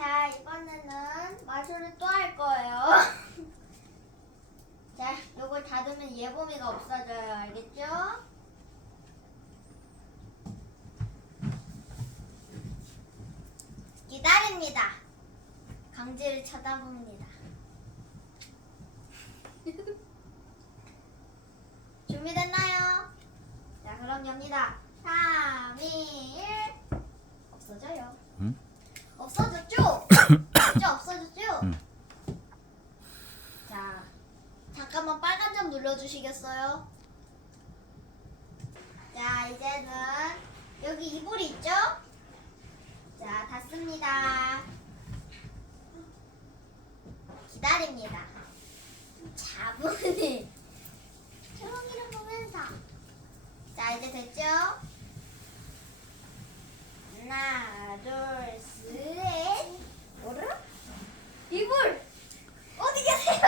자, 이번에는 마술을 또 할 거예요. 자, 요걸 닫으면 예봄이가 없어져요. 알겠죠? 기다립니다. 강제를 쳐다봅니다. 준비됐나요? 자, 그럼 엽니다. 3, 2, 1. 없어져요. 응? 없어졌죠? 진짜 없어졌죠? 응. 자, 잠깐만 빨간 점 눌러주시겠어요? 자, 이제는 여기 이불이 있죠? 자, 닫습니다. 기다립니다. 자분히 초롱이를 보면서 자, 이제 됐죠? 하나, 둘, 셋. 뭐를? 이불! 어디 계세요?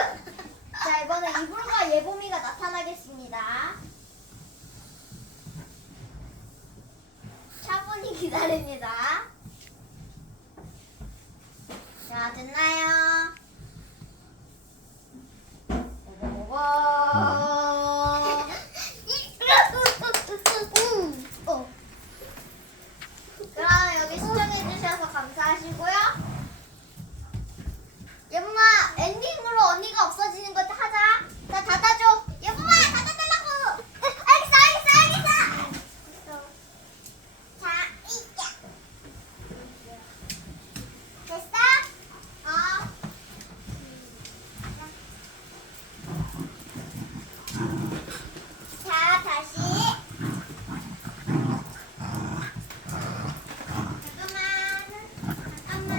자, 이번에 이불과 예봄이가 나타나겠습니다. 차분히 기다립니다. 자, 됐나요? 오고고고. 어. 그럼 여기 시청해주셔서 감사하시고요. 예쁨아, 엔딩으로 언니가 없어지는 거 하자. 자, 닫아줘. 예쁨아, 닫아달라고. 알겠어, 알겠어, 알겠어. 자, 이자. 됐어? 어. 자, 다시. 잠깐만. 잠깐만.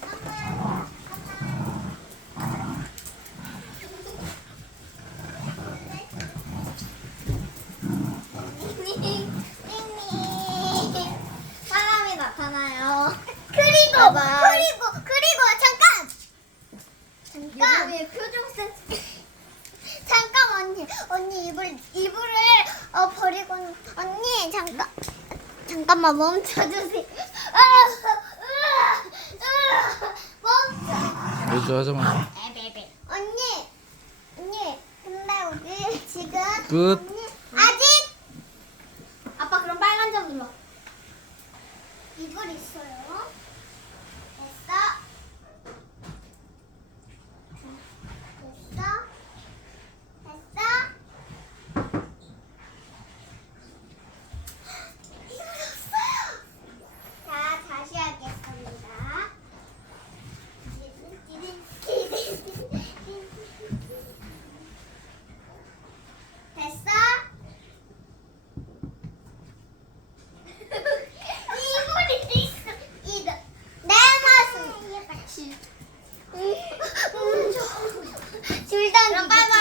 잠깐만. 잠깐만. 사람이 나타나요. 그리고 봐봐. 그리고 그리고 잠깐 잠깐 유부의 표정 센스. 잠깐 언니 언니 이불 이불을 어 버리고 언니 잠깐 잠깐만 멈춰주세요. 아, 으아, 으아, 멈춰. 여주 하자마자. 언니 언니 근데 우리 지금 끝. 언니 아직 아빠 그럼 빨간 점 눌러. 이불 있어요. 됐어. 됐어. 됐어. 이불 없어요. 자, 다시 하겠습니다. 됐어? 이불이 있어. 이거 내 맛은. 줄단 그럼 빠이바이.